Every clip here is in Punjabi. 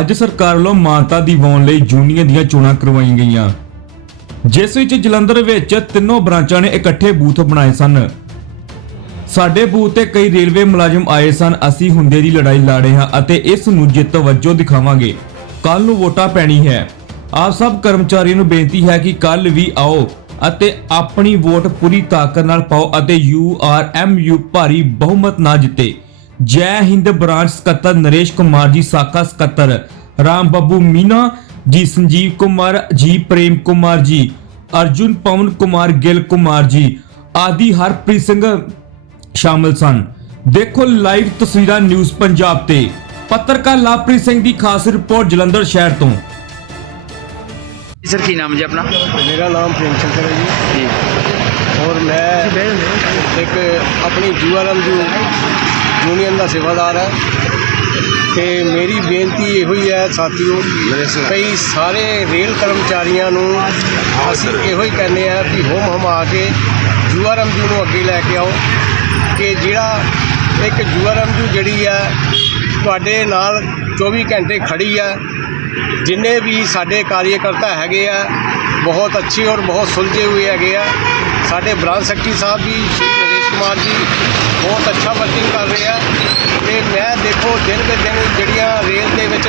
ਅੱਜ ਸਰਕਾਰ ਵੱਲੋਂ ਮਾਨਤਾ ਦਿਵਾਉਣ ਲਈ ਯੂਨੀਅਨ ਦੀਆਂ ਚੋਣਾਂ ਕਰਵਾਈਆਂ ਗਈਆਂ। ਜਿਸ ਵਿੱਚ ਜਲੰਧਰ ਵਿੱਚ ਤਿੰਨੋਂ ਬ੍ਰਾਂਚਾਂ ਨੇ ਇਕੱਠੇ ਬੂਥ ਬਣਾਏ ਸਨ। ਸਾਡੇ ਬੂਥ ਤੇ ਕਈ ਰੇਲਵੇ ਮੁਲਾਜ਼ਮ ਆਏ ਸਨ। ਅਸੀਂ ਹੁੰਦੇ ਦੀ ਲੜਾਈ ਲੜ ਰਹੇ ਹਾਂ ਅਤੇ ਇਸ ਨੂੰ ਜਿੱਤ ਵਜੋਂ ਦਿਖਾਵਾਂਗੇ। ਕੱਲ ਨੂੰ ਵੋਟਾਂ ਪੈਣੀ ਹੈ। ਆਪ ਸਭ ਕਰਮਚਾਰੀਆਂ ਨੂੰ ਬੇਨਤੀ ਹੈ ਕਿ ਕੱਲ ਵੀ ਆਓ ਅਤੇ ਆਪਣੀ ਵੋਟ ਪੂਰੀ ਤਾਕਤ ਨਾਲ ਪਾਓ ਅਤੇ ਯੂ ਆਰ ਐਮ ਯੂ ਭਾਰੀ ਬਹੁਮਤ ਨਾਲ ਜਿੱਤੇ। ਜੈ ਹਿੰਦ ਬ੍ਰਾਂਚ ਸਕੱਤਰ ਨਰੇਸ਼ ਕੁਮਾਰ ਜੀ ਸਾਕਾ ਸਕੱਤਰ ਰਾਮ ਬੱਬੂ ਮੀਨਾ ਜੀ ਸੰਜੀਵ ਕੁਮਾਰ ਜੀ ਪ੍ਰੇਮ ਕੁਮਾਰ ਜੀ ਅਰਜੁਨ ਪਵਨ ਕੁਮਾਰ ਗਿੱਲ ਕੁਮਾਰ ਜੀ ਆਦਿ ਹਰਪ੍ਰੀਤ ਸਿੰਘ ਸ਼ਾਮਲ ਸਨ। ਦੇਖੋ ਲਾਈਵ ਤਸਵੀਰਾਂ ਨਿਊਜ਼ ਪੰਜਾਬ ਤੇ। ਪੱਤਰਕਾਰ ਲਵਪ੍ਰੀਤ ਸਿੰਘ ਦੀ ਖਾਸ ਰਿਪੋਰਟ ਜਲੰਧਰ ਸ਼ਹਿਰ ਤੋਂ। ਸਰ ਕੀ ਨਾਮ ਜੀ ਆਪਣਾ? ਮੇਰਾ ਨਾਮ ਪ੍ਰੇਮ ਸ਼ੰਕਰ ਹੈ ਜੀ। ਜੀ। ਔਰ ਮੈਂ ਇੱਕ ਆਪਣੀ ਜੂਆਰਐਮ ਜੂ ਯੂਨੀਅਨ ਦਾ ਸੇਵਾਦਾਰ ਹੈ ਤੇ ਮੇਰੀ ਬੇਨਤੀ ਇਹੋ ਹੀ ਹੈ ਸਾਥੀਓ ਕਈ ਸਾਰੇ ਰੇਲ ਕਰਮਚਾਰੀਆਂ ਨੂੰ ਅਸੀਂ ਇਹੋ ਹੀ ਕਹਿੰਦੇ ਆ ਕਿ ਹੋਮ ਹਮਾ ਕੇ ਜੂਆਰਐਮ ਜੂ ਨੂੰ ਅੱਗੇ ਲੈ ਕੇ ਆਓ ਕਿ ਜਿਹੜਾ ਇੱਕ ਜੂਆਰਐਮ ਜੂ ਜਿਹੜੀ ਹੈ ਤੁਹਾਡੇ ਨਾਲ 24 ਘੰਟੇ ਖੜੀ ਹੈ ਜਿੰਨੇ ਵੀ ਸਾਡੇ ਕਾਰਜਕਰਤਾ ਹੈਗੇ ਆ ਬਹੁਤ ਅੱਛੇ ਔਰ ਬਹੁਤ ਸੁਲਝੇ ਹੋਏ ਹੈਗੇ ਆ। ਸਾਡੇ ਬ੍ਰਾਂਚ ਸੈਕਟਰੀ ਸਾਹਿਬ ਵੀ ਸ਼੍ਰੀ ਨਰੇਸ਼ ਕੁਮਾਰ ਜੀ ਬਹੁਤ ਅੱਛਾ ਵਰਕਿੰਗ ਕਰ ਰਹੇ ਆ। ਤੇ ਮੈਂ ਦੇਖੋ ਦਿਨ ਬੇ ਦਿਨ ਜਿਹੜੀਆਂ ਰੇਲ ਦੇ ਵਿੱਚ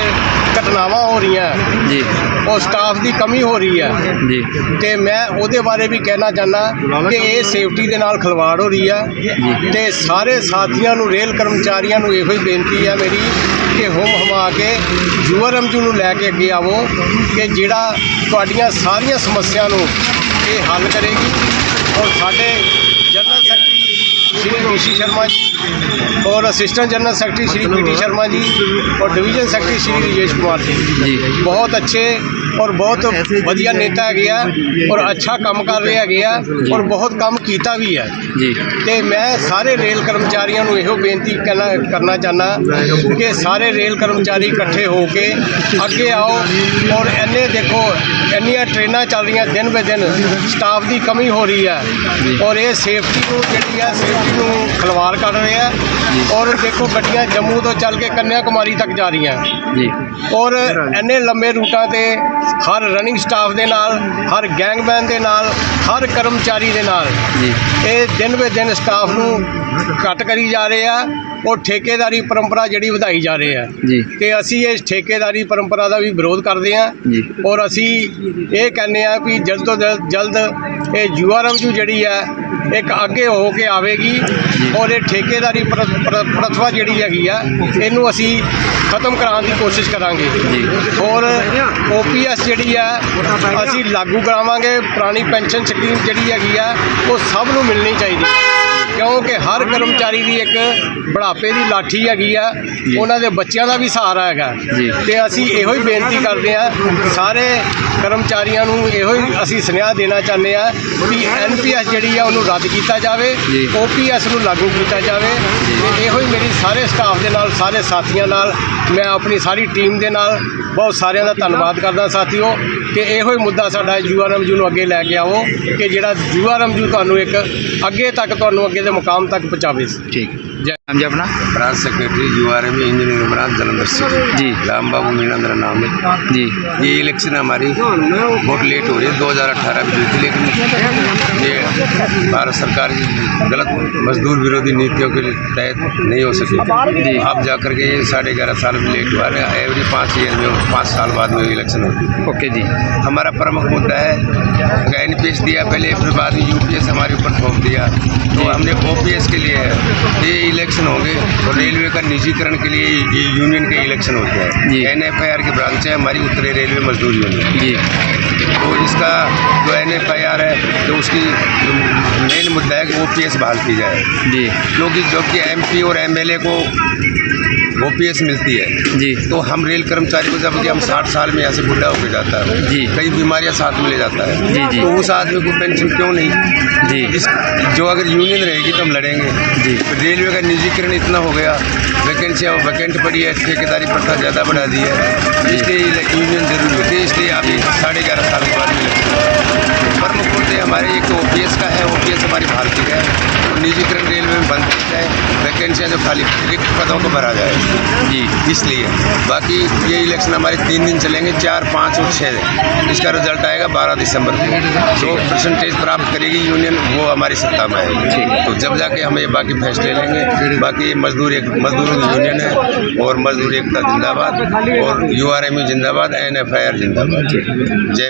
ਘਟਨਾਵਾਂ ਹੋ ਰਹੀਆਂ। ਜੀ। ਉਹ ਸਟਾਫ ਦੀ ਕਮੀ ਹੋ ਰਹੀ ਹੈ। ਜੀ। ਤੇ ਮੈਂ ਉਹਦੇ ਬਾਰੇ ਵੀ ਕਹਿਣਾ ਚਾਹੁੰਦਾ ਕਿ ਇਹ ਸੇਫਟੀ ਦੇ ਨਾਲ ਖਿਲਵਾੜ ਹੋ ਰਹੀ ਆ ਤੇ ਸਾਰੇ ਸਾਥੀਆਂ ਨੂੰ ਰੇਲ ਕਰਮਚਾਰੀਆਂ ਨੂੰ ਇਹੋ ਹੀ ਬੇਨਤੀ ਆ ਮੇਰੀ ਕਿ ਹੁਮ ਹਮਾ ਕੇ ਯੂਆਰਐਮਜੂ ਨੂੰ ਲੈ ਕੇ ਅੱਗੇ ਆਵੋ ਕਿ ਜਿਹੜਾ ਤੁਹਾਡੀਆਂ ਸਾਰੀਆਂ ਸਮੱਸਿਆ ਨੂੰ ਇਹ ਹੱਲ ਕਰੇਗੀ। ਔਰ ਸਾਡੇ ਸ਼੍ਰੀ ਰਿਸ਼ੀ ਸ਼ਰਮਾ ਜੀ ਔਰ assistant general secretary Shri PT Sharma ji ਔਰ ਡਿਵੀਜ਼ਨ ਸੈਕਟਰੀ ਸ਼੍ਰੀ ਰਜੇਸ਼ ਕੁਮਾਰ ਜੀ। ਬਹੁਤ ਅੱਛੇ ਔਰ ਬਹੁਤ ਵਧੀਆ ਨੇਤਾ ਹੈਗੇ ਆ ਔਰ ਅੱਛਾ ਕੰਮ ਕਰ ਰਹੇ ਹੈਗੇ ਆ ਔਰ ਬਹੁਤ ਕੰਮ ਕੀਤਾ ਵੀ ਹੈ। ਜੀ। ਤੇ ਮੈਂ ਸਾਰੇ ਰੇਲ ਕਰਮਚਾਰੀਆਂ ਨੂੰ ਇਹੋ ਬੇਨਤੀ ਕਰਨਾ ਕਰਨਾ ਚਾਹਨਾ ਕਿ ਸਾਰੇ ਰੇਲ ਕਰਮਚਾਰੀ ਇਕੱਠੇ ਹੋ ਕੇ ਅੱਗੇ ਆਓ ਔਰ ਇੰਨੇ ਦੇਖੋ ਇੰਨੀਆਂ ਟ੍ਰੇਨਾਂ ਚੱਲ ਰਹੀਆਂ ਦਿਨ ਬੇ ਦਿਨ ਸਟਾਫ ਦੀ ਕਮੀ ਹੋ ਰਹੀ ਹੈ ਔਰ ਇਹ ਸੇਫਟੀ ਨੂੰ ਜਿਹੜੀ ਹੈ ਸੇਫਟੀ ਨੂੰ ਖਲਵਾਰ ਕਰ ਰਹੇ ਆ ਔਰ ਦੇਖੋ ਗੱਡੀਆਂ ਜੰਮੂ ਤੋਂ ਚੱਲ ਕੇ ਕੰਨਿਆ ਕੁਮਾਰੀ ਤੱਕ ਜਾ ਰਹੀਆਂ। ਜੀ। ਔਰ ਇੰਨੇ ਲੰਮੇ ਰੂਟਾਂ ਤੇ ਹਰ ਰਨਿੰਗ ਸਟਾਫ ਦੇ ਨਾਲ ਹਰ ਗੈਂਗਮੈਨ ਦੇ ਨਾਲ ਹਰ ਕਰਮਚਾਰੀ ਦੇ ਨਾਲ। ਜੀ। ਇਹ ਦਿਨ ਵੇ ਦਿਨ ਸਟਾਫ ਨੂੰ ਘੱਟ ਕਰੀ ਜਾ ਰਹੇ ਆ ਔਰ ਠੇਕੇਦਾਰੀ ਪਰੰਪਰਾ ਜਿਹੜੀ ਵਧਾਈ ਜਾ ਰਹੇ ਆ। ਜੀ। ਤੇ ਅਸੀਂ ਇਸ ਠੇਕੇਦਾਰੀ ਪਰੰਪਰਾ ਦਾ ਵੀ ਵਿਰੋਧ ਕਰਦੇ ਆ। ਜੀ। ਔਰ ਅਸੀਂ ਇਹ ਕਹਿੰਦੇ ਆ ਵੀ ਜਲਦ ਤੋਂ ਜਲਦ ਇਹ ਯੂਆਰਐਮਯੂ ਜਿਹੜੀ ਹੈ ਇੱਕ ਅੱਗੇ ਹੋ ਕੇ ਆਵੇਗੀ ਔਰ ਇਹ ਠੇਕੇਦਾਰੀ ਪ੍ਰ- ਪ੍ਰ- ਪ੍ਰਥਾ ਜਿਹੜੀ ਹੈਗੀ ਆ ਇਹਨੂੰ ਅਸੀਂ ਖਤਮ ਕਰਾਉਣ ਦੀ ਕੋਸ਼ਿਸ਼ ਕਰਾਂਗੇ। ਔਰ ਓਪੀਐਸ ਜਿਹੜੀ ਆ ਅਸੀਂ ਲਾਗੂ ਕਰਾਵਾਂਗੇ ਪੁਰਾਣੀ ਪੈਨਸ਼ਨ ਸਕੀਮ ਜਿਹੜੀ ਹੈਗੀ ਆ ਉਹ ਸਭ ਨੂੰ ਮਿਲਣੀ ਚਾਹੀਦੀ ਹੈ ਹਰ ਕਰਮਚਾਰੀ ਦੀ ਇੱਕ ਬੁਢਾਪੇ ਦੀ ਲਾਠੀ ਹੈਗੀ ਆ। ਉਹਨਾਂ ਦੇ ਬੱਚਿਆਂ ਦਾ ਵੀ ਸਹਾਰਾ ਹੈਗਾ। ਤੇ ਅਸੀਂ ਇਹੋ ਹੀ ਬੇਨਤੀ ਕਰਦੇ ਆ ਸਾਰੇ ਕਰਮਚਾਰੀਆਂ ਨੂੰ ਇਹੋ ਹੀ ਅਸੀਂ ਸੁਨੇਹਾ ਦੇਣਾ ਚਾਹੁੰਦੇ ਆ ਵੀ ਐਨਪੀਐਸ ਜਿਹੜੀ ਆ ਉਹਨੂੰ ਰੱਦ ਕੀਤਾ ਜਾਵੇ। ਓਪੀਐਸ ਨੂੰ ਲਾਗੂ ਕੀਤਾ ਜਾਵੇ। ਤੇ ਇਹੋ ਹੀ ਮੇਰੀ ਸਾਰੇ ਸਟਾਫ ਦੇ ਨਾਲ ਸਾਰੇ ਸਾਥੀਆਂ ਨਾਲ ਮੈਂ ਆਪਣੀ ਸਾਰੀ ਟੀਮ ਦੇ ਨਾਲ ਬਹੁਤ ਸਾਰਿਆਂ ਦਾ ਧੰਨਵਾਦ ਕਰਦਾ ਸਾਥੀਓ ਕਿ ਇਹੋ ਹੀ ਮੁੱਦਾ ਸਾਡਾ ਯੂਆ ਰਮਜ਼ੂ ਨੂੰ ਅੱਗੇ ਲੈ ਕੇ ਆਵੋ ਕਿ ਜਿਹੜਾ ਯੂਆ ਰਮਜ਼ੂ ਤੁਹਾਨੂੰ ਇੱਕ ਅੱਗੇ ਤੱਕ, ਤੁਹਾਨੂੰ ਅੱਗੇ ਦੇ ਮੁਕਾਮ ਤੱਕ ਪਹੁੰਚਾਵੇ। ਠੀਕ। नाम जी अपना? Branch secretary U R M engineer branch Jalandhar Singh ji. Ram Babu Meena मेरा नाम है। जी। ये इलेक्शन हमारी बहुत लेट हो रही है दो हज़ार अठारह में हुई थी लेकिन ये भारत सरकार की गलत मजदूर विरोधी नीतियों के तहत नहीं हो सकी। जी। आप जा करके ये साढ़े ग्यारह साल में लेट हुआ है एवरी पाँच ईयर में पाँच साल बाद में इलेक्शन होती है ओके जी। हमारा प्रमुख मुद्दा है एन पी एस दिया पहले फिर बाद में यू पी एस हमारे ऊपर थोप दिया तो हमने ओ पी एस के लिए ये इलेक्शन होंगे और रेलवे का निजीकरण के लिए ये यूनियन के इलेक्शन होते जी। हैं एन एफ़ आई आर की ब्रांच है हमारी उत्तरी रेलवे मजदूर यूनियन जी। तो इसका जो एन एफ़ आई आर है तो उसकी मेन मुद्दा है कि ओ पी एस बहाल की जाए। जी। क्योंकि जो कि एम पी और एम एल ए को ओ पी मिलती है। जी। तो हम रेल कर्मचारी को जब हम साठ साल में यहाँ से बुढ़ा होकर जाता है जी। कई बीमारियाँ साथ में ले जाता है जी, जी। तो उस आदमी को पेंशन क्यों नहीं? जी। इस जो अगर यूनियन रहेगी तो हम लड़ेंगे। जी। रेलवे का निजीकरण इतना हो गया वैकेंसी अब वैकेंट पड़ी है ठेकेदारी प्रथा ज़्यादा बढ़ा दी है। इसलिए यूनियन ज़रूरी होती है इसलिए अभी साढ़े ग्यारह साल के बाद में प्रमुख मुद्दे हमारे एक तो ओपीएस का है ओपीएस हमारी भारतीय है। और निजीकरण रेलवे में बंद की जाए वैकेंसियाँ जो खाली रिक्त पदों को भरा जाए। जी। इसलिए। बाकी ये इलेक्शन हमारे तीन दिन चलेंगे चार पाँच और छः दिन। इसका रिज़ल्ट आएगा बारह दिसंबर को। जो परसेंटेज प्राप्त करेगी यूनियन वो हमारी सत्ता में आएगी। तो जब जाके हम ये बाकी फैसले लेंगे बाकी मजदूर एक मजदूरों की यूनियन है और मजदूर एकता जिंदाबाद और यू आर एम यू जिंदाबाद एन एफ़ आई आर जिंदाबाद। जय